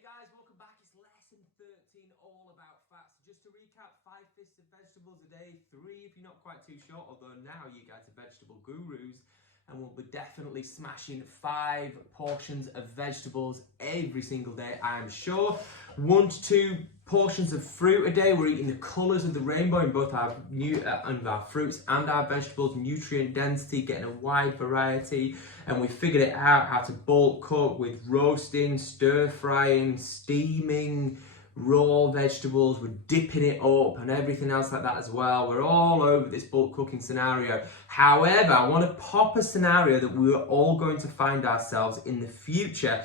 Hey guys, welcome back. It's lesson 13, all about fats. Just to recap, 5 fists of vegetables a day, 3 if you're not quite too sure, although now you guys are vegetable gurus, and we'll be definitely smashing 5 portions of vegetables every single day, I'm sure. 1 to 2 portions of fruit a day. We're eating the colours of the rainbow in both our fruits and our vegetables, nutrient density, getting a wide variety, and we figured it out how to bulk cook with roasting, stir frying, steaming, raw vegetables. We're dipping it up and everything else like that as well. We're all over this bulk cooking scenario. However, I want to pop a scenario that we're all going to find ourselves in the future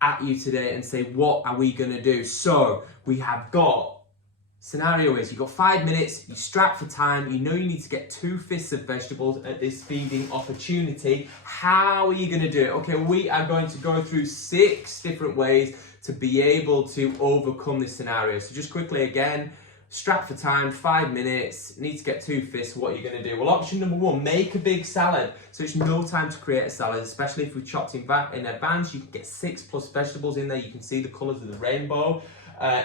at you today and say, what are we going to do? So we have got, scenario is, you've got 5 minutes, you're strapped for time, you know you need to get 2 fists of vegetables at this feeding opportunity. How are you going to do it? Okay, we are going to go through 6 different ways to be able to overcome this scenario. So just quickly again, strapped for time, 5 minutes, need to get 2 fists, what are you going to do? Well, option number 1, make a big salad. So it's no time to create a salad, especially if we've chopped in advance. You can get 6+ vegetables in there. You can see the colours of the rainbow.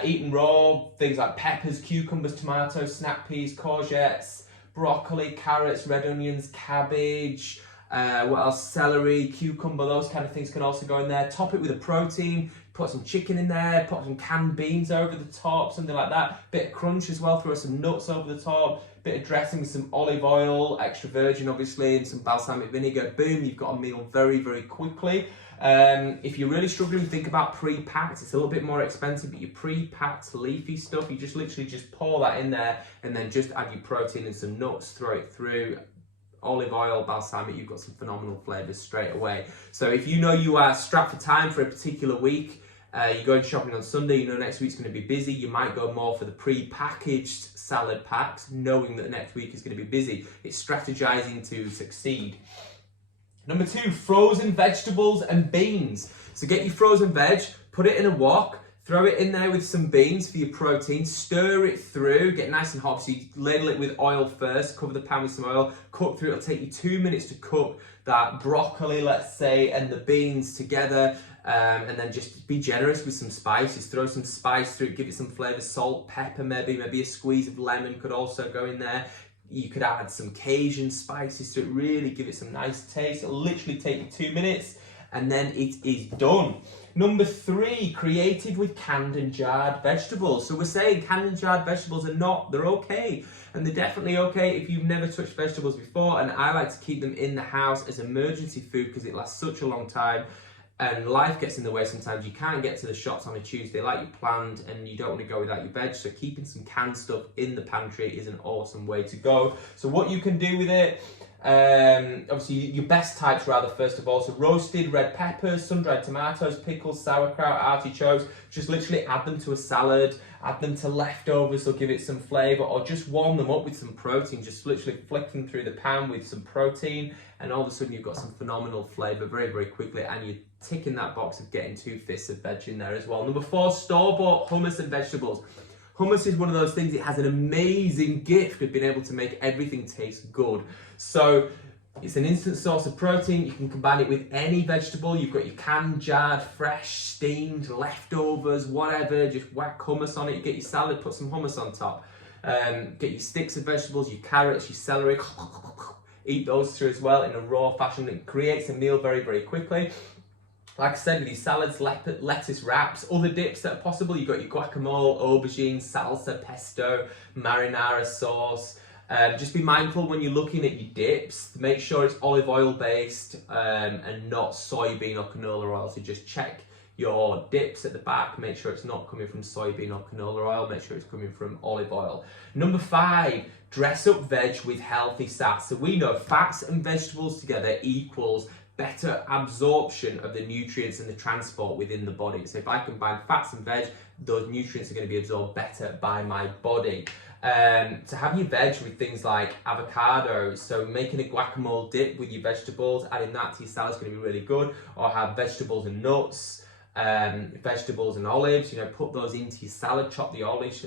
Eaten raw, things like peppers, cucumbers, tomatoes, snap peas, courgettes, broccoli, carrots, red onions, cabbage, what else? Celery, cucumber, those kind of things can also go in there. Top it with a protein, put some chicken in there, put some canned beans over the top, something like that. Bit of crunch as well, throw some nuts over the top, bit of dressing with some olive oil, extra virgin obviously, and some balsamic vinegar. Boom, you've got a meal very, very quickly. If you're really struggling, think about pre-packed. It's a little bit more expensive, but your pre-packed leafy stuff, you just literally just pour that in there and then just add your protein and some nuts, throw it through. Olive oil, balsamic, you've got some phenomenal flavours straight away. So if you know you are strapped for time for a particular week, you're going shopping on Sunday, you know next week's going to be busy, you might go more for the pre-packaged salad packs, knowing that next week is going to be busy. It's strategizing to succeed. Number 2, frozen vegetables and beans. So get your frozen veg, put it in a wok, throw it in there with some beans for your protein, stir it through, get nice and hot. So you ladle it with oil first, cover the pan with some oil, cook through. It'll take you 2 minutes to cook that broccoli, let's say, and the beans together. And then just be generous with some spices. Throw some spice through it, give it some flavour, salt, pepper maybe a squeeze of lemon could also go in there. You could add some Cajun spices to it, really give it some nice taste. It'll literally take you 2 minutes and then it is done. Number 3, creative with canned and jarred vegetables. So we're saying canned and jarred vegetables they're okay. And they're definitely okay if you've never touched vegetables before. And I like to keep them in the house as emergency food because it lasts such a long time. And life gets in the way sometimes. You can't get to the shops on a Tuesday like you planned and you don't want to go without your veg. So keeping some canned stuff in the pantry is an awesome way to go. So what you can do with it, obviously your best types rather, first of all. So roasted red peppers, sun-dried tomatoes, pickles, sauerkraut, artichokes. Just literally add them to a salad, add them to leftovers, they'll give it some flavour, or just warm them up with some protein. Just literally flick them through the pan with some protein and all of a sudden you've got some phenomenal flavour very, very quickly, and you're ticking that box of getting 2 fists of veg in there as well. Number 4, store-bought hummus and vegetables. Hummus is one of those things, it has an amazing gift of being able to make everything taste good. So it's an instant source of protein. You can combine it with any vegetable. You've got your canned, jarred, fresh, steamed, leftovers, whatever. Just whack hummus on it. Get your salad, put some hummus on top. Get your sticks of vegetables, your carrots, your celery. Eat those through as well in a raw fashion. It creates a meal very, very quickly. Like I said, with these salads, lettuce wraps, other dips that are possible. You've got your guacamole, aubergine, salsa, pesto, marinara sauce. Just be mindful when you're looking at your dips, make sure it's olive oil based and not soybean or canola oil. So just check your dips at the back, make sure it's not coming from soybean or canola oil, make sure it's coming from olive oil. Number 5, dress up veg with healthy fats. So we know fats and vegetables together equals better absorption of the nutrients and the transport within the body. So if I combine fats and veg, those nutrients are going to be absorbed better by my body. To have your veg with things like avocados, so making a guacamole dip with your vegetables, adding that to your salad is going to be really good. Or have vegetables and nuts, vegetables and olives, put those into your salad, chop the olives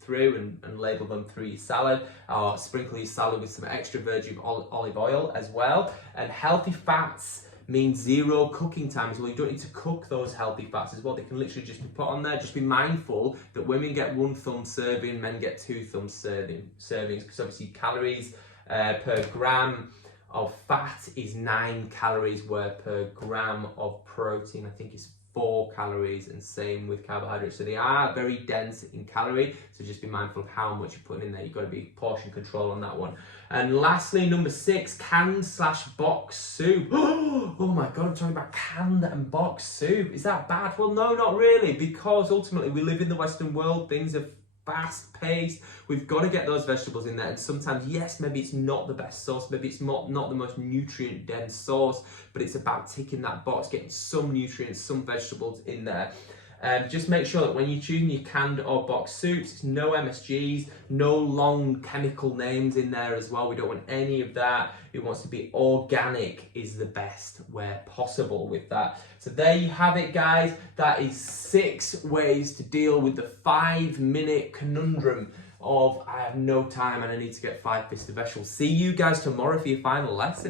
through and ladle them through your salad, or sprinkle your salad with some extra virgin olive oil as well. And healthy fats means 0 cooking time as well. You don't need to cook those healthy fats as well. They can literally just be put on there. Just be mindful that women get 1 thumb serving, men get 2 thumb servings, because obviously calories per gram of fat is 9 calories, where per gram of protein I think is 4 calories, and same with carbohydrates. So they are very dense in calorie, so just be mindful of how much you're putting in there. You've got to be portion control on that one. And lastly, number 6, canned/box soup. Oh my god, I'm talking about canned and box soup. Is that bad? Well, no, not really, because ultimately we live in the Western world. Things are fast paced. We've got to get those vegetables in there, and sometimes, yes, maybe it's not the best sauce, maybe it's not the most nutrient dense sauce, but it's about ticking that box, getting some nutrients, some vegetables in there. Just make sure that when you're choosing your canned or box soups, it's no MSGs, no long chemical names in there as well. We don't want any of that. It wants to be organic is the best where possible with that. So there you have it, guys. That is 6 ways to deal with the 5-minute conundrum of I have no time and I need to get 5 fisted vegetables. See you guys tomorrow for your final lesson.